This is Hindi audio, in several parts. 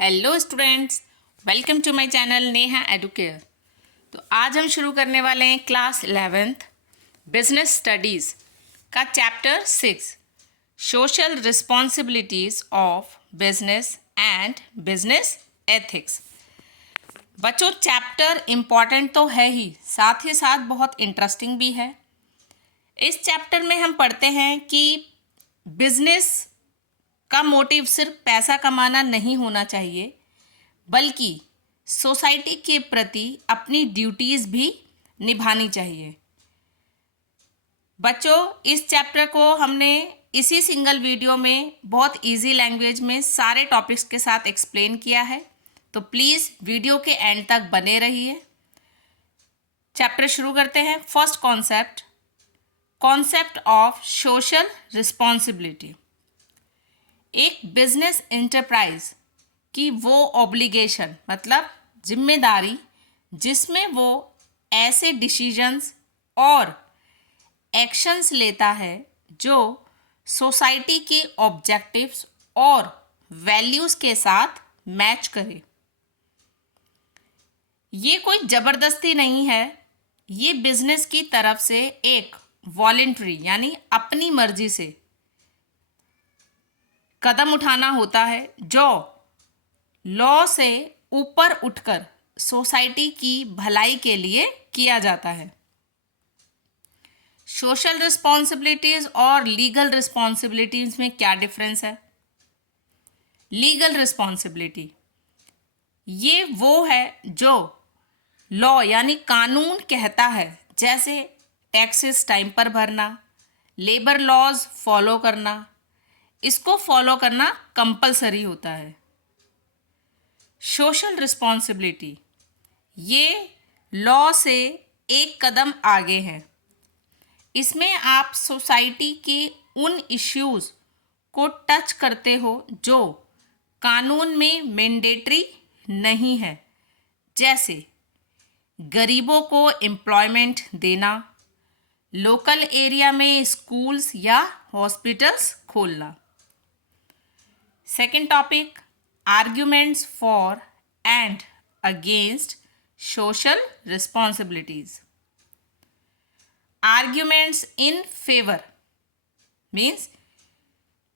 Hello students, welcome to my channel Neha educare. तो आज हम शुरू करने वाले हैं क्लास 11th बिजनेस स्टडीज़ का chapter 6 social responsibilities of business and business ethics. बच्चों, चैप्टर इम्पॉर्टेंट तो है ही, साथ ही साथ बहुत इंटरेस्टिंग भी है। इस चैप्टर में हम पढ़ते हैं कि बिजनेस का मोटिव सिर्फ पैसा कमाना नहीं होना चाहिए, बल्कि सोसाइटी के प्रति अपनी ड्यूटीज़ भी निभानी चाहिए। बच्चों, इस चैप्टर को हमने इसी सिंगल वीडियो में बहुत इजी लैंग्वेज में सारे टॉपिक्स के साथ एक्सप्लेन किया है, तो प्लीज़ वीडियो के एंड तक बने रहिए। चैप्टर शुरू करते हैं। First concept of social responsibility. एक बिजनेस एंटरप्राइज की वो ऑब्लिगेशन मतलब जिम्मेदारी जिसमें वो ऐसे डिसीजंस और एक्शंस लेता है जो सोसाइटी के ऑब्जेक्टिव्स और वैल्यूज़ के साथ मैच करे। ये कोई ज़बरदस्ती नहीं है, ये बिजनेस की तरफ से एक वॉलंटरी यानी अपनी मर्जी से कदम उठाना होता है जो लॉ से ऊपर उठकर सोसाइटी की भलाई के लिए किया जाता है। सोशल रिस्पॉन्सिबिलिटीज़ और लीगल रिस्पॉन्सिबिलिटीज़ में क्या डिफरेंस है? लीगल रिस्पॉन्सिबिलिटी ये वो है जो लॉ यानी कानून कहता है, जैसे टैक्सेस टाइम पर भरना, लेबर लॉज फॉलो करना, इसको फॉलो करना कंपलसरी होता है। सोशल रिस्पॉन्सिबिलिटी ये लॉ से एक कदम आगे है। इसमें आप सोसाइटी के उन इश्यूज़ को टच करते हो जो कानून में मैंडेटरी नहीं है, जैसे गरीबों को एम्प्लॉयमेंट देना, लोकल एरिया में स्कूल्स या हॉस्पिटल्स खोलना। Second topic, arguments for and against social responsibilities. Arguments in favour means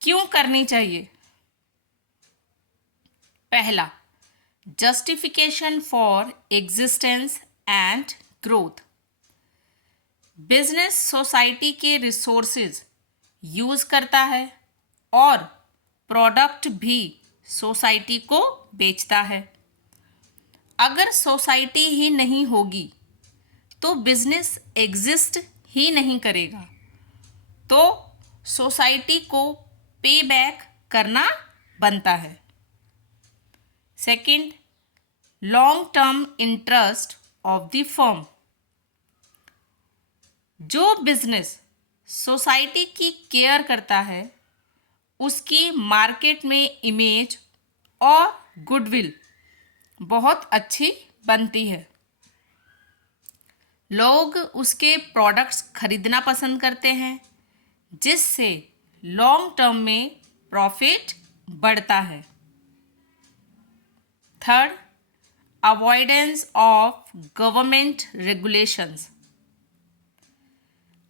क्यों करनी चाहिए। पहला, justification for existence and growth. Business society के रिसोर्सेज यूज करता है और प्रोडक्ट भी सोसाइटी को बेचता है। अगर सोसाइटी ही नहीं होगी तो बिजनेस एग्जिस्ट ही नहीं करेगा, तो सोसाइटी को पे बैक करना बनता है। Second, long term interest of the firm. जो बिजनेस सोसाइटी की केयर करता है उसकी मार्केट में इमेज और गुडविल बहुत अच्छी बनती है। लोग उसके प्रोडक्ट्स खरीदना पसंद करते हैं, जिससे लॉन्ग टर्म में प्रॉफिट बढ़ता है। Third, avoidance of government regulations.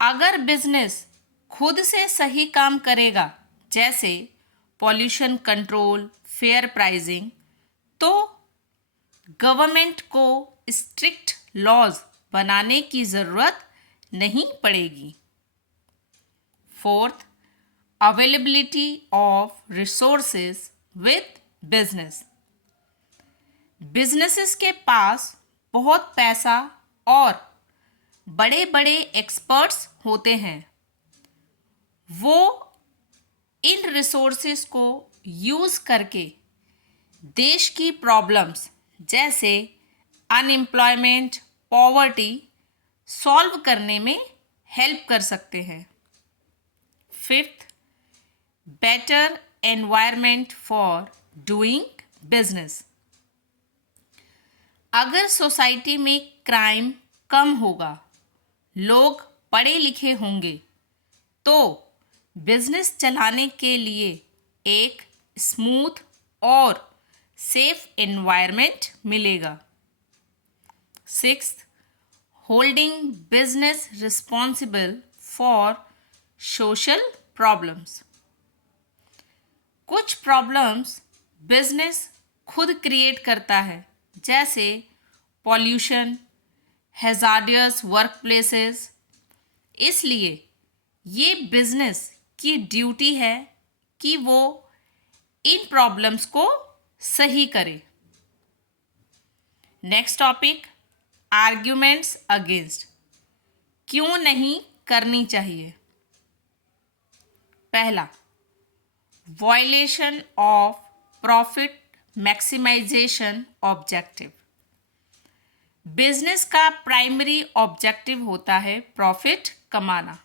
अगर बिजनेस खुद से सही काम करेगा, जैसे पॉल्यूशन कंट्रोल, फेयर प्राइसिंग, तो गवर्नमेंट को स्ट्रिक्ट लॉज बनाने की ज़रूरत नहीं पड़ेगी। Fourth, availability of resources with business. Businesses के पास बहुत पैसा और बड़े बड़े एक्सपर्ट्स होते हैं। वो इन रिसोर्सेज को यूज़ करके देश की प्रॉब्लम्स जैसे अनएम्प्लॉयमेंट, पॉवर्टी सॉल्व करने में हेल्प कर सकते हैं। Fifth, better environment for doing business. अगर सोसाइटी में क्राइम कम होगा, लोग पढ़े लिखे होंगे, तो बिजनेस चलाने के लिए एक स्मूथ और सेफ एनवायरनमेंट मिलेगा। 6th, holding business responsible for social problems. कुछ प्रॉब्लम्स बिजनेस खुद क्रिएट करता है, जैसे पॉल्यूशन, हैजार्डियस वर्क प्लेसेस। इसलिए ये बिजनेस की ड्यूटी है कि वो इन प्रॉब्लम्स को सही करे। Next topic, arguments against. क्यों नहीं करनी चाहिए? पहला, violation of profit maximization objective. Business का प्राइमरी ऑब्जेक्टिव होता है प्रॉफिट कमाना।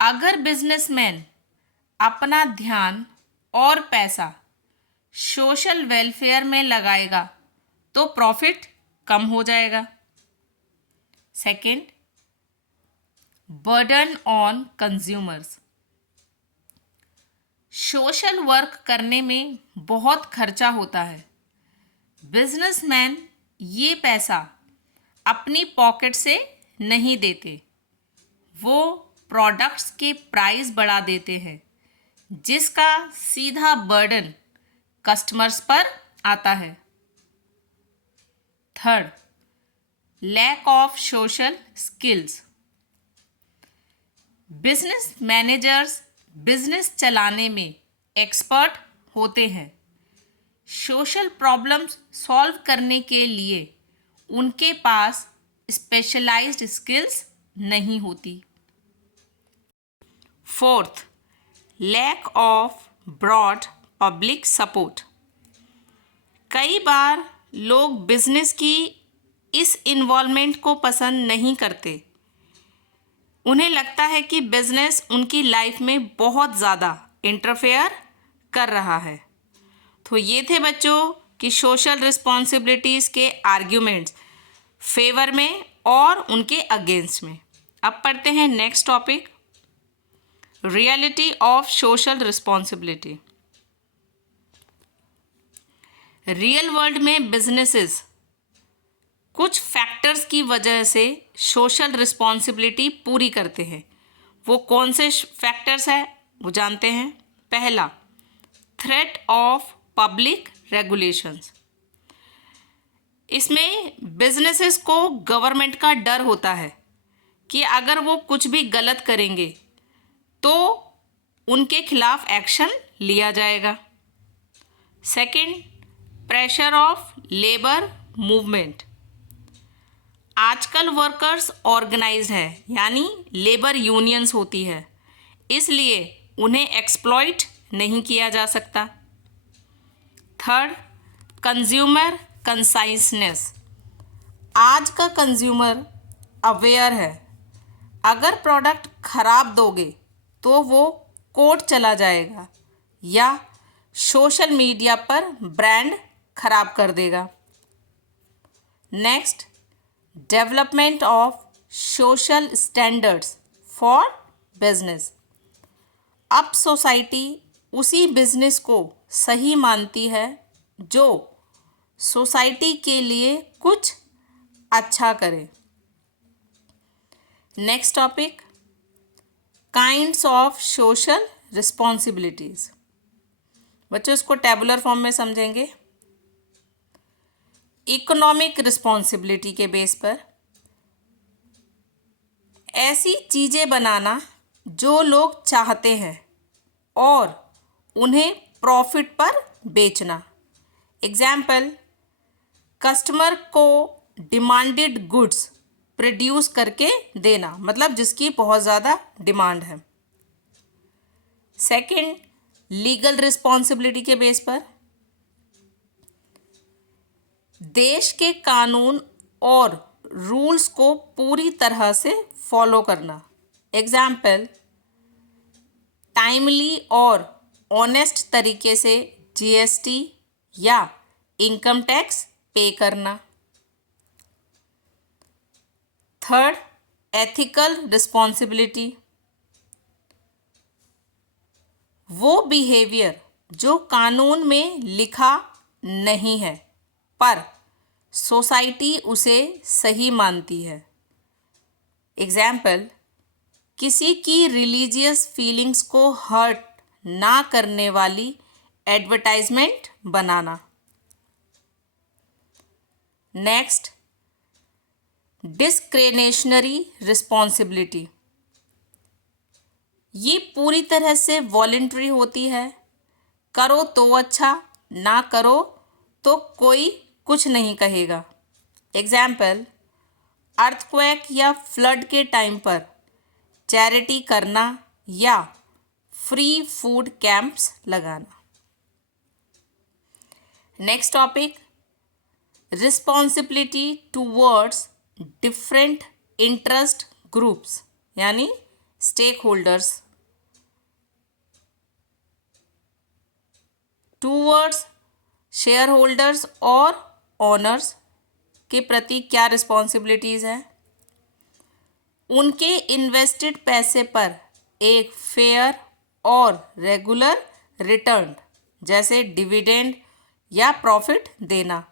अगर बिजनेसमैन अपना ध्यान और पैसा सोशल वेलफेयर में लगाएगा तो प्रॉफिट कम हो जाएगा। Second, burden on consumers. Social work करने में बहुत खर्चा होता है। बिजनेसमैन ये पैसा अपनी पॉकेट से नहीं देते, वो प्रोडक्ट्स के प्राइस बढ़ा देते हैं, जिसका सीधा बर्डन कस्टमर्स पर आता है। Third, lack of social skills. Business managers business चलाने में एक्सपर्ट होते हैं। सोशल प्रॉब्लम्स सॉल्व करने के लिए उनके पास स्पेशलाइज्ड स्किल्स नहीं होती। Fourth, lack of broad public support. कई बार लोग बिजनेस की इस इन्वॉल्वमेंट को पसंद नहीं करते। उन्हें लगता है कि बिजनेस उनकी लाइफ में बहुत ज़्यादा इंटरफेयर कर रहा है। तो ये थे बच्चों कि सोशल रिस्पॉन्सिबिलिटीज़ के आर्ग्यूमेंट्स फेवर में और उनके अगेंस्ट में। अब पढ़ते हैं next topic, reality of social responsibility. Real world में बिजनेसेस कुछ फैक्टर्स की वजह से सोशल रिस्पॉन्सिबिलिटी पूरी करते हैं। वो कौन से फैक्टर्स हैं वो जानते हैं। पहला, थ्रेट ऑफ पब्लिक रेगुलेशंस। इसमें बिजनेसेस को गवर्नमेंट का डर होता है कि अगर वो कुछ भी गलत करेंगे तो उनके खिलाफ एक्शन लिया जाएगा। Second, pressure of labour movement. आजकल वर्कर्स ऑर्गेनाइज्ड है, यानी लेबर यूनियंस होती है, इसलिए उन्हें एक्सप्लॉइट नहीं किया जा सकता। Third, consumer conciseness. आज का कंज्यूमर अवेयर है। अगर प्रोडक्ट खराब दोगे तो वो कोर्ट चला जाएगा या सोशल मीडिया पर ब्रांड खराब कर देगा। Next, development of social standards for business. अब सोसाइटी उसी बिजनेस को सही मानती है जो सोसाइटी के लिए कुछ अच्छा करे। Next topic, kinds of social responsibilities. बच्चों इसको टेबुलर फॉर्म में समझेंगे। इकोनॉमिक रिस्पॉन्सिबिलिटी के बेस पर ऐसी चीज़ें बनाना जो लोग चाहते हैं और उन्हें प्रॉफिट पर बेचना। एग्जाम्पल, कस्टमर को डिमांडेड गुड्स प्रोड्यूस करके देना, मतलब जिसकी बहुत ज़्यादा डिमांड है। सेकंड, लीगल रिस्पॉन्सिबिलिटी के बेस पर देश के कानून और रूल्स को पूरी तरह से फॉलो करना। एग्जाम्पल, टाइमली और ऑनेस्ट तरीके से जीएसटी या इनकम टैक्स पे करना। Third, ethical responsibility. वो बिहेवियर जो कानून में लिखा नहीं है पर सोसाइटी उसे सही मानती है। एग्जाम्पल, किसी की रिलीजियस फीलिंग्स को हर्ट ना करने वाली एडवर्टाइजमेंट बनाना। Next, discriminationary responsibility. ये पूरी तरह से वॉलंटरी होती है। करो तो अच्छा, ना करो तो कोई कुछ नहीं कहेगा। एग्जाम्पल, अर्थक्वेक या फ्लड के टाइम पर चैरिटी करना या फ्री फूड कैंप्स लगाना। Next topic, responsibility towards different interest groups यानी stakeholders. Towards shareholders और ऑनर्स के प्रति क्या रिस्पॉन्सिबिलिटीज़ है? उनके इन्वेस्टेड पैसे पर एक फेयर और रेगुलर रिटर्न जैसे डिविडेंड या प्रॉफिट देना।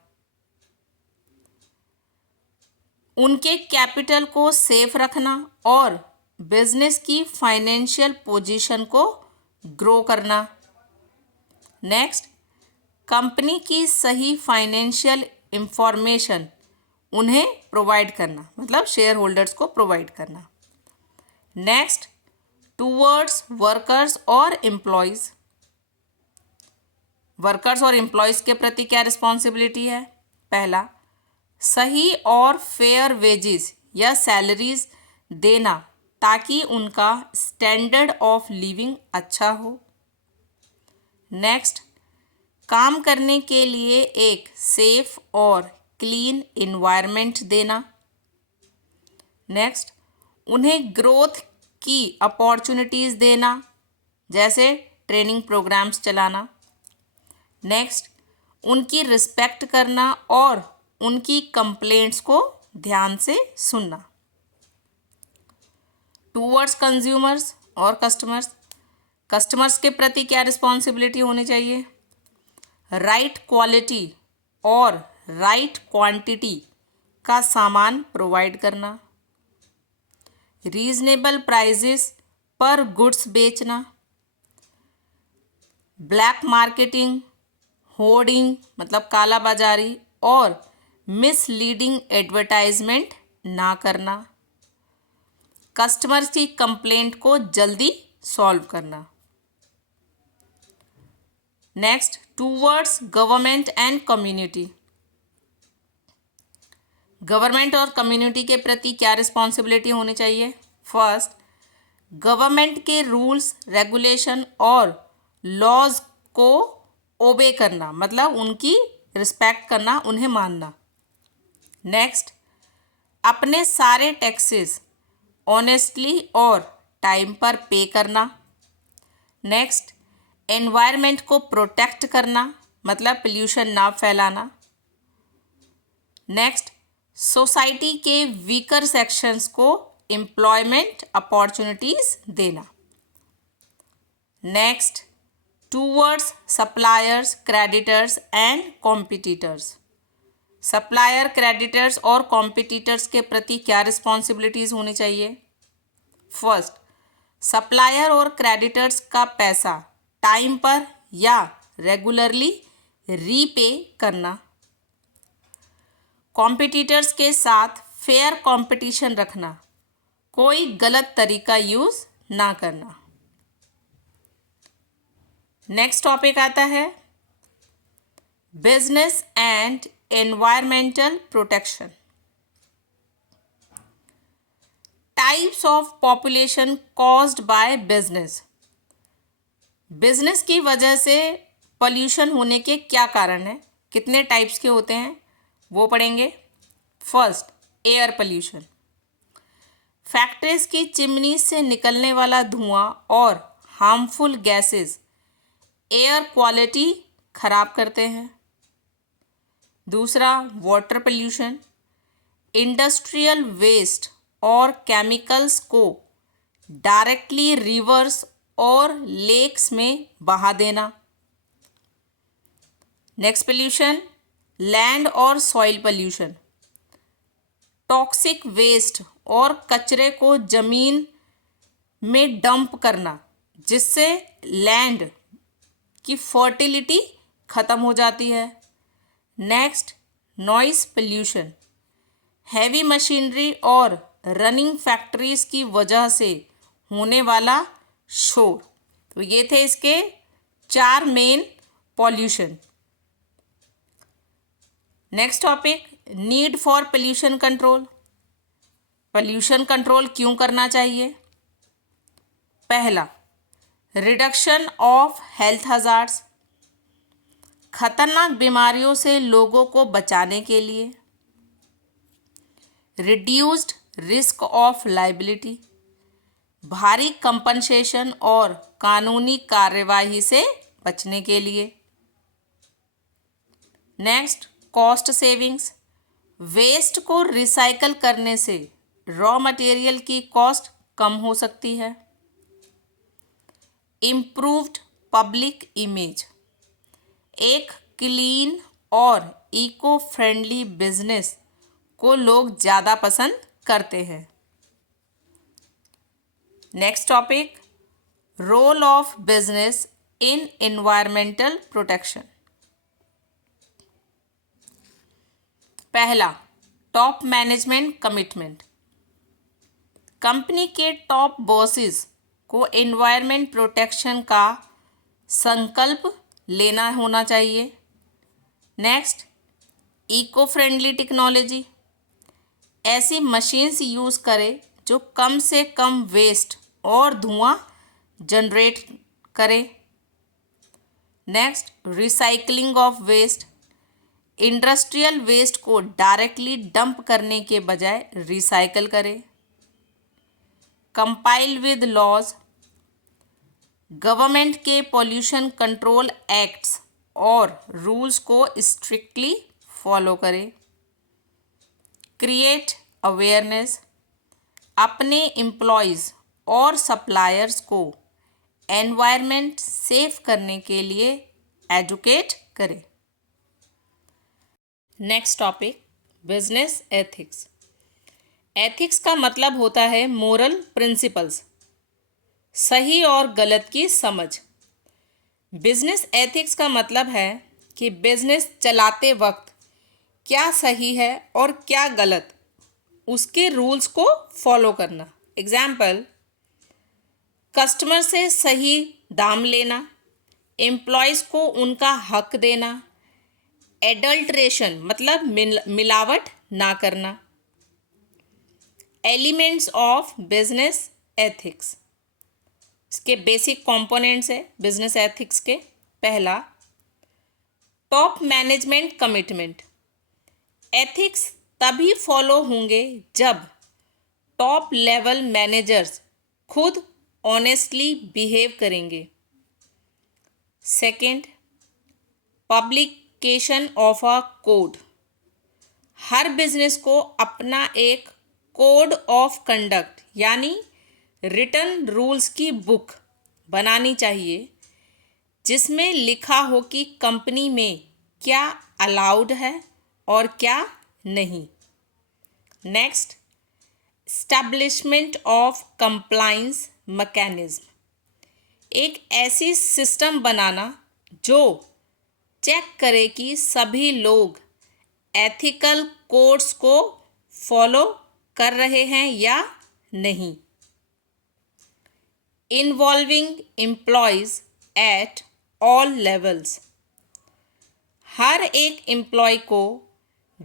उनके कैपिटल को सेफ रखना और बिजनेस की फाइनेंशियल पोजीशन को ग्रो करना। नेक्स्ट, कंपनी की सही फाइनेंशियल इंफॉर्मेशन उन्हें प्रोवाइड करना, मतलब शेयर होल्डर्स को प्रोवाइड करना। नेक्स्ट, टूवर्ड्स वर्कर्स और एम्प्लॉयज़। वर्कर्स और एम्प्लॉयज़ के प्रति क्या रिस्पॉन्सिबिलिटी है? पहला, सही और फेयर वेजेस या सैलरीज देना ताकि उनका स्टैंडर्ड ऑफ लिविंग अच्छा हो। नेक्स्ट, काम करने के लिए एक सेफ और क्लीन एनवायरनमेंट देना। नेक्स्ट, उन्हें ग्रोथ की अपॉर्चुनिटीज़ देना जैसे ट्रेनिंग प्रोग्राम्स चलाना। नेक्स्ट, उनकी रिस्पेक्ट करना और उनकी कंप्लेंट्स को ध्यान से सुनना। टूवर्ड्स कंज्यूमर्स और कस्टमर्स। कस्टमर्स के प्रति क्या रिस्पॉन्सिबिलिटी होनी चाहिए? राइट क्वालिटी और राइट क्वांटिटी का सामान प्रोवाइड करना। रीजनेबल प्राइजेस पर गुड्स बेचना। ब्लैक मार्केटिंग, होर्डिंग मतलब काला बाजारी और मिसलीडिंग एडवर्टाइजमेंट ना करना। कस्टमर्स की कंप्लेंट को जल्दी सॉल्व करना। Next, towards government and community. Government और कम्युनिटी के प्रति क्या रिस्पॉन्सिबिलिटी होनी चाहिए? फर्स्ट, गवर्नमेंट के रूल्स, रेगुलेशन और लॉज को ओबे करना, मतलब उनकी रिस्पेक्ट करना, उन्हें मानना। नेक्स्ट, अपने सारे टैक्सेस ऑनेस्टली और टाइम पर पे करना। नेक्स्ट, एनवायरनमेंट को प्रोटेक्ट करना, मतलब पोल्यूशन ना फैलाना। नेक्स्ट, सोसाइटी के वीकर सेक्शंस को एम्प्लॉयमेंट अपॉर्चुनिटीज़ देना। Next, towards suppliers, creditors and competitors. Supplier, creditors और कॉम्पिटिटर्स के प्रति क्या रिस्पॉन्सिबिलिटीज़ होनी चाहिए? फर्स्ट, सप्लायर और क्रेडिटर्स का पैसा टाइम पर या रेगुलरली रीपे करना। कॉम्पिटिटर्स के साथ फेयर कंपटीशन रखना, कोई गलत तरीका यूज़ ना करना। नेक्स्ट टॉपिक आता है business and environmental protection. Types of population caused by business. Business की वजह से पॉल्यूशन होने के क्या कारण हैं, कितने टाइप्स के होते हैं वो पढ़ेंगे। First, air pollution. फैक्ट्रीज की चिमनी से निकलने वाला धुआं और हार्मफुल गैसेस एयर क्वालिटी खराब करते हैं। दूसरा, वाटर पॉल्यूशन। इंडस्ट्रियल वेस्ट और केमिकल्स को डायरेक्टली रिवर्स और लेक्स में बहा देना। नेक्स्ट पोल्यूशन, लैंड और सॉइल पोल्यूशन। टॉक्सिक वेस्ट और कचरे को जमीन में डंप करना, जिससे लैंड की फर्टिलिटी ख़त्म हो जाती है। Next, noise pollution. Heavy machinery और रनिंग फैक्ट्रीज की वजह से होने वाला शोर। तो ये थे इसके 4 main pollution. Next topic, need for pollution control. Pollution control क्यों करना चाहिए? पहला, रिडक्शन ऑफ हेल्थ हजार्ड्स, खतरनाक बीमारियों से लोगों को बचाने के लिए। रिड्यूस्ड रिस्क ऑफ लाइबिलिटी, भारी कंपनसेशन और कानूनी कार्यवाही से बचने के लिए। नेक्स्ट, कॉस्ट सेविंग्स, वेस्ट को रिसाइकल करने से रॉ मटेरियल की कॉस्ट कम हो सकती है। इम्प्रूव्ड पब्लिक इमेज, एक क्लीन और इको फ्रेंडली बिजनेस को लोग ज़्यादा पसंद करते हैं। Next topic, role of business in environmental protection. First, top management commitment. Company के टॉप बॉसेस को एनवायरमेंट प्रोटेक्शन का संकल्प लेना होना चाहिए। नेक्स्ट, इको फ्रेंडली टेक्नोलॉजी, ऐसी मशीन्स यूज़ करें जो कम से कम वेस्ट और धुआं जनरेट करें। Next, recycling of waste, industrial waste को डायरेक्टली डंप करने के बजाय रिसाइकल करें। कंपाइल विद लॉज, गवर्नमेंट के पॉल्यूशन कंट्रोल एक्ट्स और रूल्स को स्ट्रिक्टली फॉलो करें। क्रिएट अवेयरनेस, अपने एम्प्लॉयज़ और सप्लायर्स को एनवायरनमेंट सेफ करने के लिए एजुकेट करें। Next topic, business ethics. Ethics का मतलब होता है मोरल प्रिंसिपल्स, सही और गलत की समझ। बिजनेस एथिक्स का मतलब है कि बिजनेस चलाते वक्त क्या सही है और क्या गलत, उसके रूल्स को फॉलो करना। एग्जाम्पल, कस्टमर से सही दाम लेना, एम्प्लॉयज़ को उनका हक देना, एडल्ट्रेशन मतलब मिलावट ना करना। एलिमेंट्स ऑफ बिजनेस एथिक्स, इसके बेसिक कंपोनेंट्स है बिजनेस एथिक्स के। पहला, टॉप मैनेजमेंट कमिटमेंट। एथिक्स तभी फॉलो होंगे जब टॉप लेवल मैनेजर्स खुद ऑनेस्टली बिहेव करेंगे। Second, publication of a code. Her business को अपना एक कोड ऑफ कंडक्ट यानी रिटन रूल्स की बुक बनानी चाहिए, जिसमें लिखा हो कि कंपनी में क्या अलाउड है और क्या नहीं। Next, establishment of compliance mechanism. एक ऐसी सिस्टम बनाना जो चेक करे कि सभी लोग एथिकल कोड्स को फॉलो कर रहे हैं या नहीं। Involving employees at all levels. हर एक एम्प्लॉय को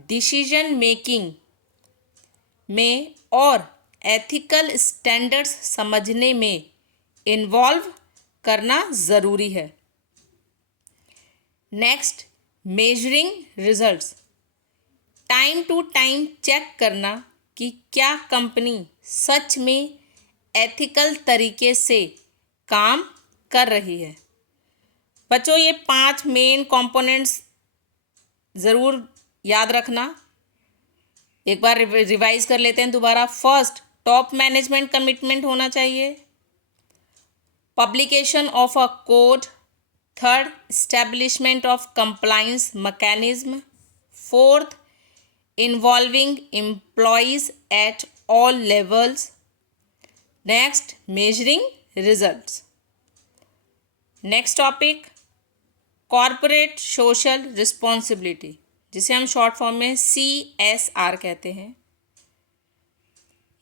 डिसीजन मेकिंग में और एथिकल स्टैंडर्ड्स समझने में इन्वॉल्व करना ज़रूरी है। Next, measuring results. Time to time check करना कि क्या कंपनी सच में एथिकल तरीके से काम कर रही है। बच्चों, ये 5 मेन कंपोनेंट्स ज़रूर याद रखना। एक बार रिवाइज कर लेते हैं दोबारा। फर्स्ट, टॉप मैनेजमेंट कमिटमेंट होना चाहिए। Publication of a code. Third, establishment of compliance mechanism. Fourth, involving employees at all levels. Next, measuring results. Next topic, corporate social responsibility, जिसे हम शॉर्ट फॉर्म में CSR कहते हैं।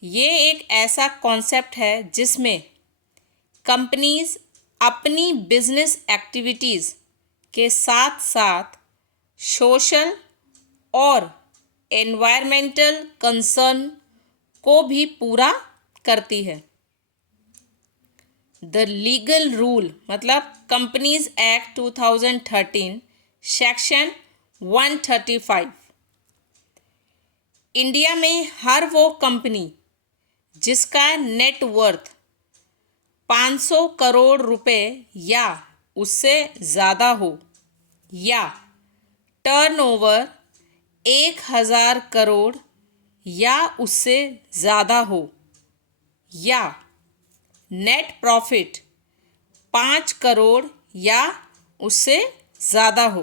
ये एक ऐसा कॉन्सेप्ट है जिसमें कंपनीज अपनी बिजनेस एक्टिविटीज़ के साथ साथ सोशल और एनवायरमेंटल कंसर्न को भी पूरा करती है। द लीगल रूल मतलब कंपनीज एक्ट 2013 सेक्शन 135। इंडिया में हर वो कंपनी जिसका नेट वर्थ 500 करोड़ रुपए या उससे ज़्यादा हो या टर्नओवर 1000 करोड़ या उससे ज़्यादा हो या नेट प्रॉफिट 5 करोड़ या उससे ज़्यादा हो।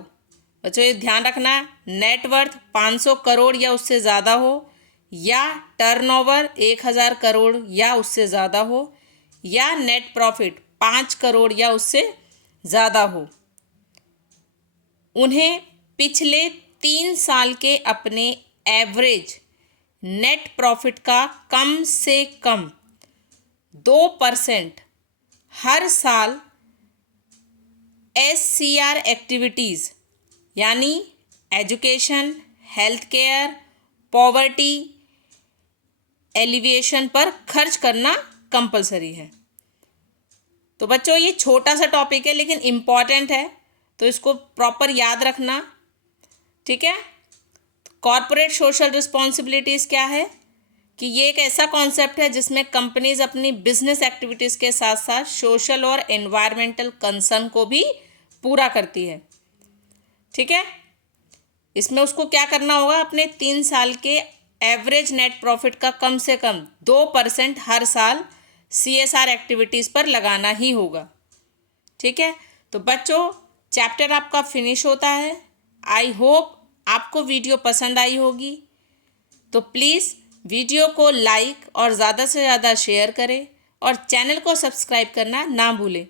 बच्चों ये ध्यान रखना, नेटवर्थ 500 करोड़ या उससे ज़्यादा हो या टर्नओवर 1000 करोड़ या उससे ज़्यादा हो या नेट प्रॉफिट 5 करोड़ या उससे ज़्यादा हो, उन्हें पिछले 3 साल के अपने एवरेज नेट प्रॉफिट का कम से कम 2% हर साल SCR एक्टिविटीज़ यानी education, health care, poverty alleviation पर खर्च करना कंपलसरी है। तो बच्चों ये छोटा सा टॉपिक है लेकिन इम्पॉर्टेंट है, तो इसको प्रॉपर याद रखना, ठीक है। कॉर्पोरेट सोशल रिस्पॉन्सिबिलिटीज़ क्या है कि ये एक ऐसा कॉन्सेप्ट है जिसमें कंपनीज अपनी बिजनेस एक्टिविटीज़ के साथ साथ सोशल और एनवायरमेंटल कंसर्न को भी पूरा करती है, ठीक है। इसमें उसको क्या करना होगा, अपने 3 साल के एवरेज नेट प्रॉफिट का कम से कम 2% हर साल CSR एक्टिविटीज़ पर लगाना ही होगा, ठीक है। तो बच्चों चैप्टर आपका फिनिश होता है। आई होप आपको वीडियो पसंद आई होगी, तो प्लीज़ वीडियो को लाइक और ज़्यादा से ज़्यादा शेयर करें और चैनल को सब्सक्राइब करना ना भूलें।